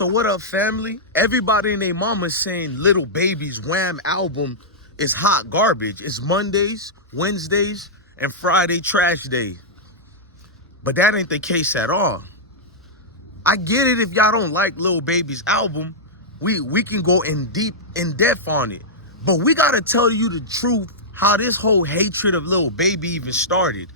So what up, family? Everybody and their mama saying Lil Baby's Wham album is hot garbage. It's Mondays, Wednesdays, and Friday trash day. But that ain't the case at all. I get it if y'all don't like Lil Baby's album. We can go in depth on it. But we gotta tell you the truth, how this whole hatred of Lil Baby even started.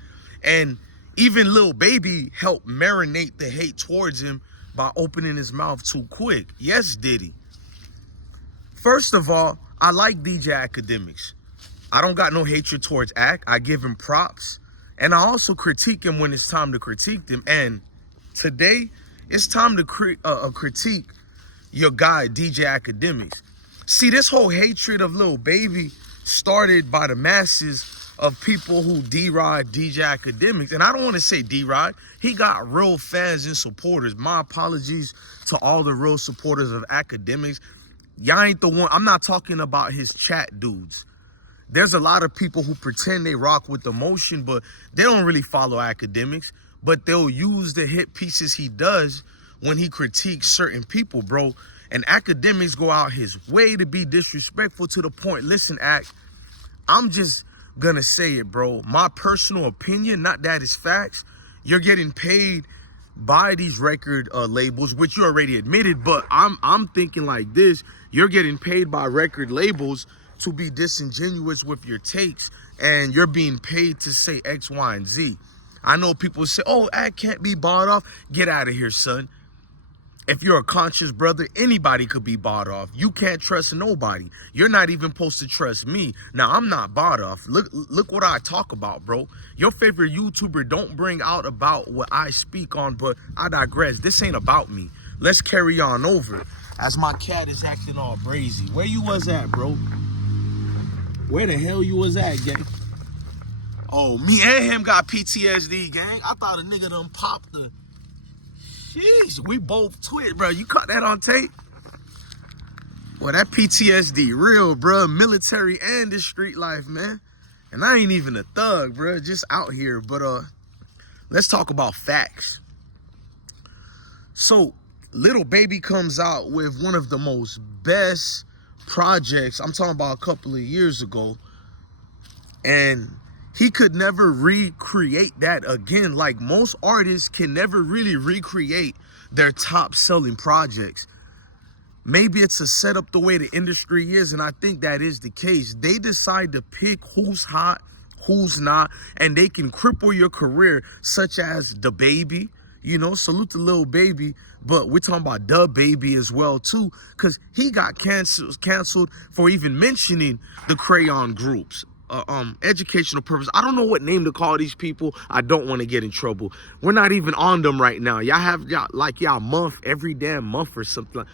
And even Lil Baby helped marinate the hate towards him by opening his mouth too quick. Yes, Diddy. First of all, I like DJ Academics. I don't got no hatred towards Ack. I give him props. And I also critique him when it's time to critique him. And today, it's time to critique your guy, DJ Academics. See, this whole hatred of Lil Baby started by the masses of people who D-Rod DJ Academics. And I don't want to say D-Rod. He got real fans and supporters. My apologies to all the real supporters of Academics. Y'all ain't the one. I'm not talking about his chat dudes. There's a lot of people who pretend they rock with the motion, but they don't really follow Academics. But they'll use the hit pieces he does when he critiques certain people, bro. And Academics go out his way to be disrespectful to the point. Listen, Ack, I'm just gonna say it, bro. My personal opinion, not that it's facts. You're getting paid by these record labels, which you already admitted, but I'm thinking like this. You're getting paid by record labels to be disingenuous with your takes, and you're being paid to say X, Y, and Z. I know people say, oh, Ack can't be bought off. Get out of here, son. If you're a conscious brother, anybody could be bought off. You can't trust nobody. You're not even supposed to trust me. Now, I'm not bought off. Look what I talk about, bro. Your favorite YouTuber don't bring out about what I speak on, but I digress. This ain't about me. Let's carry on over. As my cat is acting all brazy. Where you was at, bro? Where the hell you was at, gang? Oh, me and him got PTSD, gang. I thought a nigga done popped the... Jeez, we both twit, bro. You caught that on tape? Well, that PTSD real, bro. Military and this street life, man. And I ain't even a thug, bro. Just out here. But let's talk about facts. So, Lil Baby comes out with one of the most best projects. I'm talking about a couple of years ago. And he could never recreate that again. Like, most artists can never really recreate their top selling projects. Maybe it's a setup the way the industry is, and I think that is the case. They decide to pick who's hot, who's not, and they can cripple your career, such as the Baby. You know, salute to Lil Baby, but we're talking about the Baby as well too, because he got canceled for even mentioning the crayon groups. Educational purpose. I don't know what name to call these people. I don't want to get in trouble. We're not even on them right now. Y'all have y'all month every damn month or something.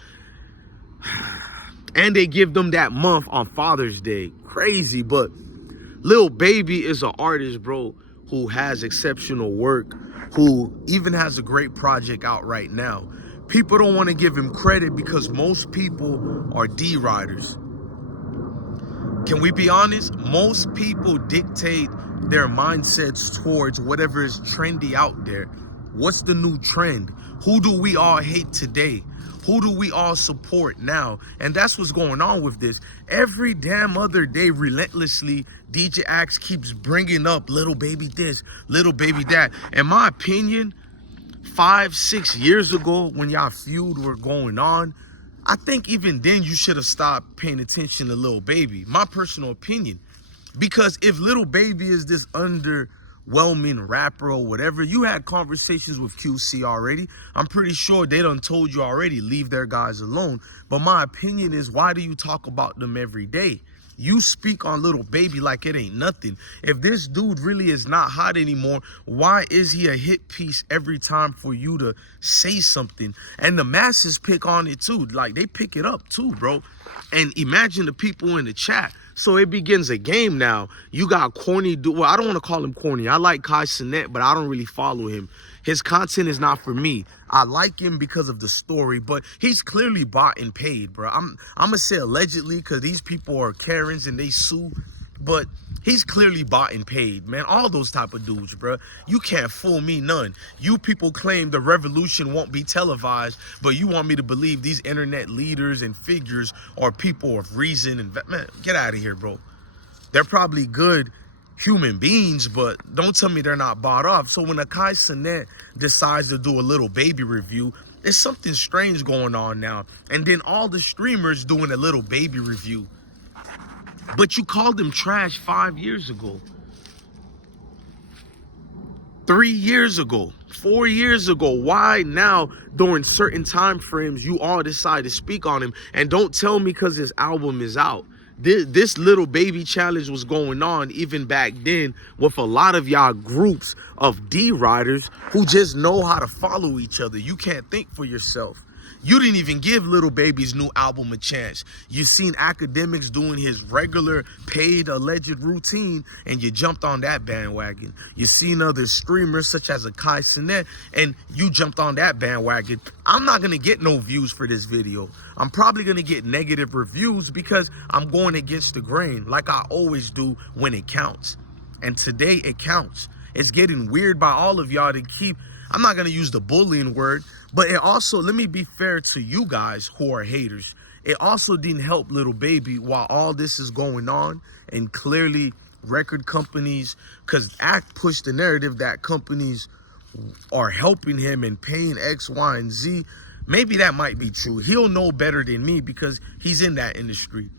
And they give them that month on Father's Day. Crazy. But Lil Baby is an artist, bro, who has exceptional work, who even has a great project out right now. People don't want to give him credit because most people are D-riders. Can we be honest? Most people dictate their mindsets towards whatever is trendy out there. What's the new trend? Who do we all hate today? Who do we all support now? And that's what's going on with this. Every damn other day, relentlessly, DJ Axe keeps bringing up Lil Baby this, Lil Baby that. In my opinion, 5-6 years ago, when y'all feud were going on, I think even then you should have stopped paying attention to Lil Baby. My personal opinion. Because if Lil Baby is this underwhelming rapper or whatever, you had conversations with QC already. I'm pretty sure they done told you already, leave their guys alone. But my opinion is, why do you talk about them every day? You speak on Lil Baby like it ain't nothing. If this dude really is not hot anymore, why is he a hit piece every time for you to say something? And the masses pick on it too. Like, they pick it up too, bro. And imagine the people in the chat. So it begins a game now. You got corny dude. Well, I don't want to call him corny. I like Kai Cenat, but I don't really follow him. His content is not for me. I like him because of the story, but he's clearly bought and paid, bro. I'm gonna say allegedly, because these people are Karens and they sue but he's clearly bought and paid, man. All those type of dudes, bro. You can't fool me none. You people claim the revolution won't be televised, but you want me to believe these internet leaders and figures are people of reason and, man, get out of here, bro. They're probably good human beings, but don't tell me they're not bought off. So when Accusations decides to do a Lil Baby review, there's something strange going on now. And then all the streamers doing a Lil Baby review. But you called them trash 5 years ago. 3 years ago, 4 years ago. Why now, during certain time frames, you all decide to speak on him? And don't tell me because his album is out. This Lil Baby challenge was going on even back then with a lot of y'all groups of D-riders who just know how to follow each other. You can't think for yourself. You didn't even give Lil Baby's new album a chance. You seen Academics doing his regular paid alleged routine and you jumped on that bandwagon. You seen other streamers such as Accusations and you jumped on that bandwagon. I'm not going to get no views for this video. I'm probably going to get negative reviews because I'm going against the grain like I always do when it counts. And today it counts. It's getting weird by all of y'all to keep, I'm not going to use the bullying word, but it also, let me be fair to you guys who are haters. It also didn't help Lil Baby while all this is going on, and clearly record companies, because Act pushed the narrative that companies are helping him and paying X, Y, and Z. Maybe that might be true. He'll know better than me because he's in that industry.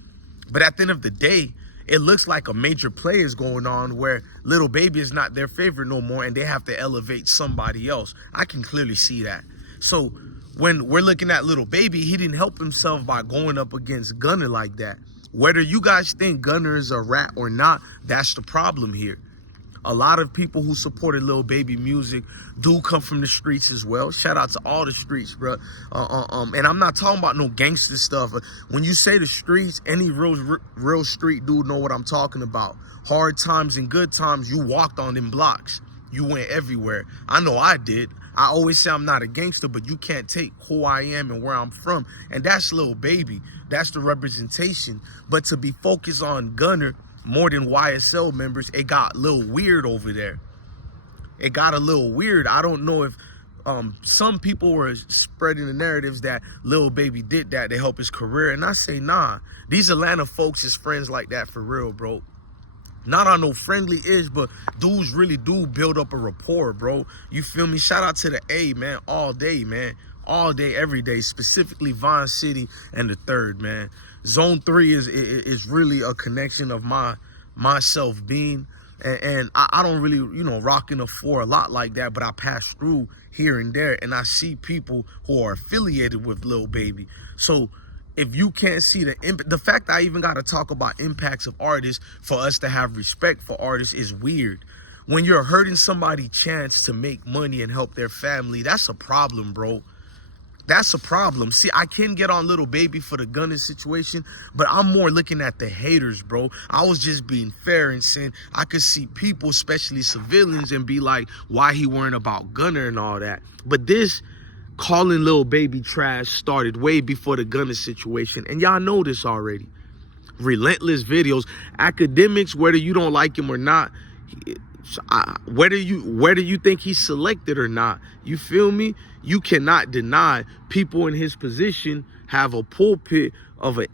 But at the end of the day, it looks like a major play is going on where Lil Baby is not their favorite no more and they have to elevate somebody else. I can clearly see that. So when we're looking at Lil Baby, he didn't help himself by going up against Gunna like that. Whether you guys think Gunna is a rat or not, that's the problem here. A lot of people who supported Lil Baby music do come from the streets as well. Shout out to all the streets, bro. And I'm not talking about no gangster stuff. When you say the streets, any real street dude know what I'm talking about. Hard times and good times, you walked on them blocks. You went everywhere. I know I did. I always say I'm not a gangster, but you can't take who I am and where I'm from. And that's Lil Baby. That's the representation. But to be focused on Gunna more than YSL members, it got a little weird over there. It got a little weird. I don't know if some people were spreading the narratives that Lil Baby did that to help his career. And I say, nah, these Atlanta folks is friends like that for real, bro. Not on no friendly ish, but dudes really do build up a rapport, bro. You feel me? Shout out to the A, man, all day, man. All day, every day, specifically Vine City and the 3rd, man. Zone 3 is really a connection of myself being, and I don't really, rock in the 4 a lot like that, but I pass through here and there, and I see people who are affiliated with Lil Baby. So if you can't see the fact that I even got to talk about impacts of artists for us to have respect for artists is weird. When you're hurting somebody's chance to make money and help their family, that's a problem, bro. That's a problem. See, I can get on Lil Baby for the Gunna situation, but I'm more looking at the haters, bro. I was just being fair and saying I could see people, especially civilians, and be like, why he worrying about Gunna and all that. But this calling Lil Baby trash started way before the Gunna situation, and y'all know this already. Relentless videos, Academics, whether you don't like him or not, whether you think he's selected or not, you feel me? You cannot deny people in his position have a pulpit of an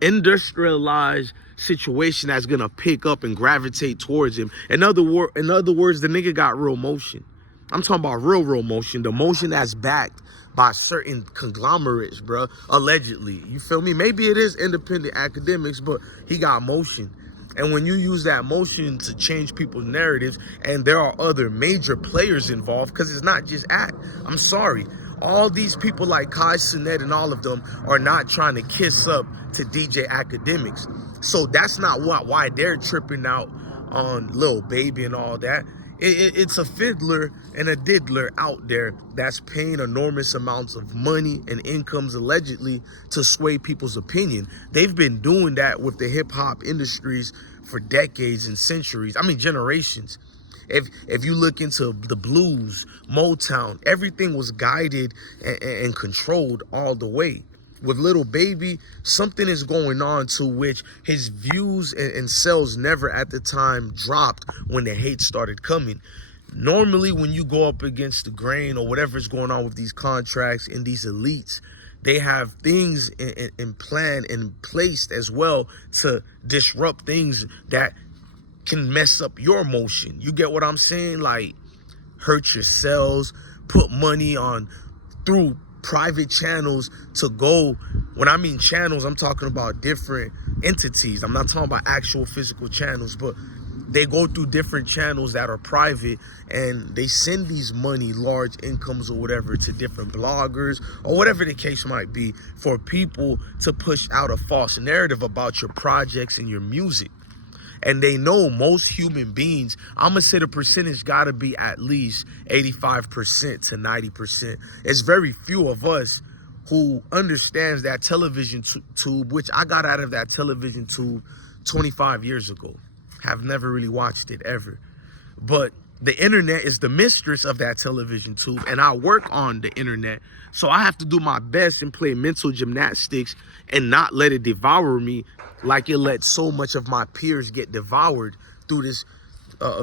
industrialized situation that's gonna pick up and gravitate towards him. In other words, the nigga got real motion. I'm talking about real motion, the motion that's backed by certain conglomerates, bro, allegedly. You feel me? Maybe it is independent Academics, but he got motion. And when you use that motion to change people's narratives, and there are other major players involved, because it's not just Act. I'm sorry. All these people like Kai Cenat and all of them are not trying to kiss up to DJ Academics. So that's not why they're tripping out on Lil Baby and all that. It's a fiddler and a diddler out there that's paying enormous amounts of money and incomes allegedly to sway people's opinion. They've been doing that with the hip hop industries for decades and centuries. I mean, generations. If you look into the blues, Motown, everything was guided and controlled all the way. with Lil Baby, something is going on to which his views and sales never at the time dropped when the hate started coming. Normally, when you go up against the grain or whatever is going on with these contracts and these elites, they have things in plan and placed as well to disrupt things that can mess up your motion. You get what I'm saying? Like, hurt your sales, put money on through private channels to go. When I mean channels, I'm talking about different entities. I'm not talking about actual physical channels, but they go through different channels that are private, and they send these money, large incomes or whatever, to different bloggers or whatever the case might be, for people to push out a false narrative about your projects and your music. And they know most human beings, I'm going to say the percentage got to be at least 85% to 90%. It's very few of us who understands that television tube, which I got out of that television tube 25 years ago. Have never really watched it ever. But the internet is the mistress of that television tube, and I work on the internet. So I have to do my best and play mental gymnastics and not let it devour me like it let so much of my peers get devoured through this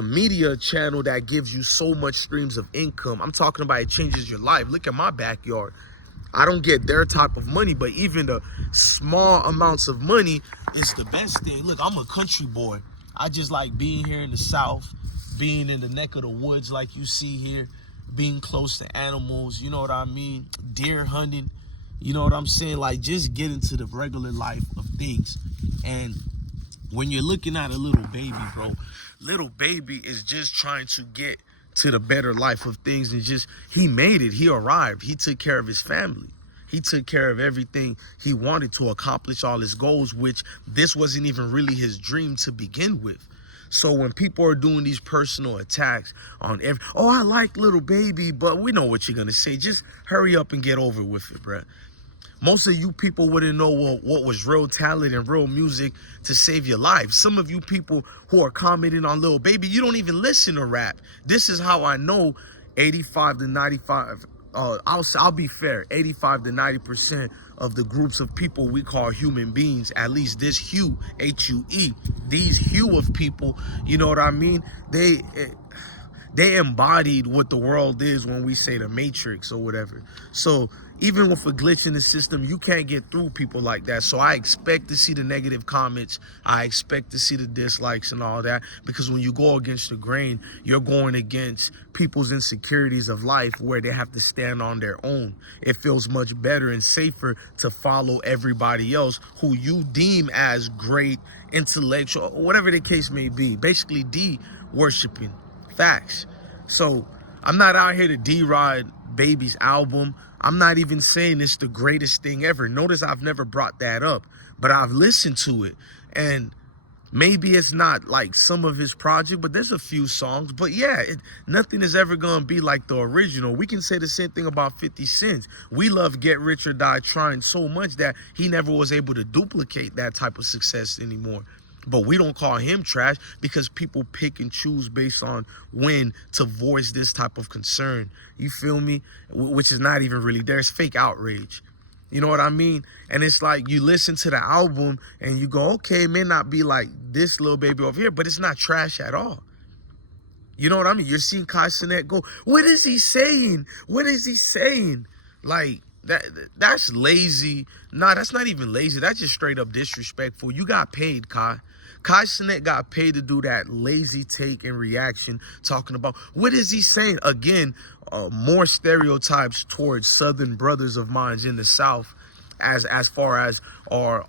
media channel that gives you so much streams of income. I'm talking about it changes your life. Look at my backyard. I don't get their type of money, but even the small amounts of money is the best thing. Look, I'm a country boy. I just like being here in the South, being in the neck of the woods like you see here, being close to animals, you know what I mean? Deer hunting, you know what I'm saying? Like, just get into the regular life of things. And when you're looking at a Lil Baby, bro, Lil Baby is just trying to get to the better life of things, and just, he made it. He arrived. He took care of his family. He took care of everything he wanted to accomplish all his goals, which this wasn't even really his dream to begin with. So when people are doing these personal attacks on oh, I like Lil Baby, but we know what you're going to say. Just hurry up and get over with it, bruh. Most of you people wouldn't know what was real talent and real music to save your life. Some of you people who are commenting on Lil Baby, you don't even listen to rap. This is how I know 85 to 95, I'll be fair, 85 to 90% of the groups of people we call human beings, at least this hue, H-U-E, these hue of people, you know what I mean? They embodied what the world is when we say the Matrix or whatever. So even with a glitch in the system, you can't get through people like that. So I expect to see the negative comments. I expect to see the dislikes and all that, because when you go against the grain, you're going against people's insecurities of life where they have to stand on their own. It feels much better and safer to follow everybody else who you deem as great, intellectual, whatever the case may be. Basically, worshiping. Facts. So I'm not out here to deride Baby's album. I'm not even saying it's the greatest thing ever. Notice I've never brought that up, but I've listened to it. And maybe it's not like some of his project, but there's a few songs. But yeah, nothing is ever going to be like the original. We can say the same thing about 50 Cent. We love Get Rich or Die Trying so much that he never was able to duplicate that type of success anymore. But we don't call him trash because people pick and choose based on when to voice this type of concern. You feel me? Which is not even really there. It's fake outrage. You know what I mean? And it's like you listen to the album and you go, okay, it may not be like this Lil Baby over here, but it's not trash at all. You know what I mean? You're seeing Kai Cenat go, what is he saying? What is he saying? Like, that's lazy. Nah, that's not even lazy. That's just straight up disrespectful. You got paid, Kai. Kai Cenat got paid to do that lazy take and reaction, talking about, what is he saying? Again, more stereotypes towards Southern brothers of mine in the South as far as our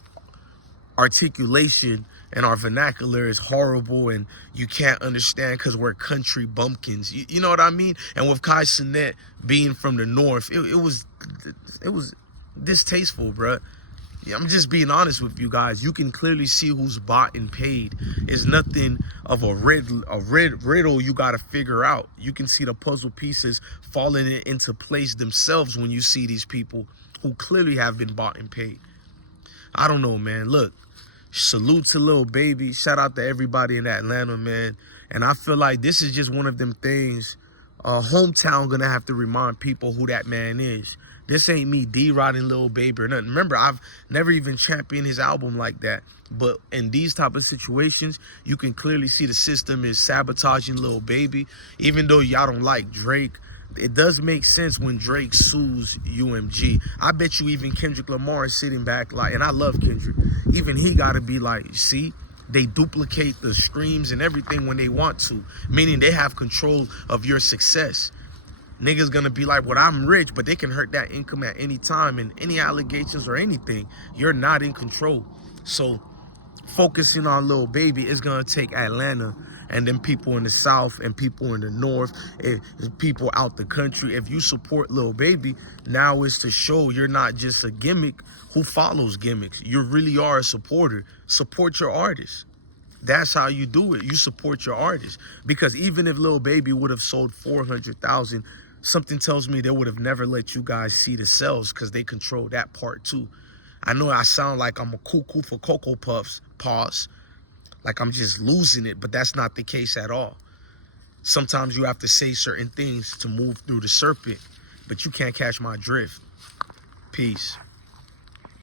articulation and our vernacular is horrible and you can't understand because we're country bumpkins. You know what I mean? And with Kai Cenat being from the North, it was distasteful, bruh. I'm just being honest with you guys. You can clearly see who's bought and paid. It's nothing of a riddle you got to figure out. You can see the puzzle pieces falling into place themselves when you see these people who clearly have been bought and paid. I don't know, man. Look, salute to Lil Baby. Shout out to everybody in Atlanta, man. And I feel like this is just one of them things. Hometown gonna have to remind people who that man is. This ain't me D-Rodding Lil Baby or nothing. Remember, I've never even championed his album like that. But in these type of situations, you can clearly see the system is sabotaging Lil Baby. Even though y'all don't like Drake, it does make sense when Drake sues UMG. I bet you even Kendrick Lamar is sitting back like, and I love Kendrick, even he got to be like, see, they duplicate the streams and everything when they want to, meaning they have control of your success. Niggas gonna be like, well, I'm rich, but they can hurt that income at any time, and any allegations or anything, you're not in control. So focusing on Lil Baby is gonna take Atlanta and then people in the South and people in the North, people out the country. If you support Lil Baby, now is to show you're not just a gimmick who follows gimmicks. You really are a supporter. Support your artist. That's how you do it. You support your artist. Because even if Lil Baby would have sold 400,000, something tells me they would have never let you guys see the sales because they control that part too. I know I sound like I'm a cuckoo for Cocoa Puffs, pause, like I'm just losing it, but that's not the case at all. Sometimes you have to say certain things to move through the serpent, but you can't catch my drift. Peace.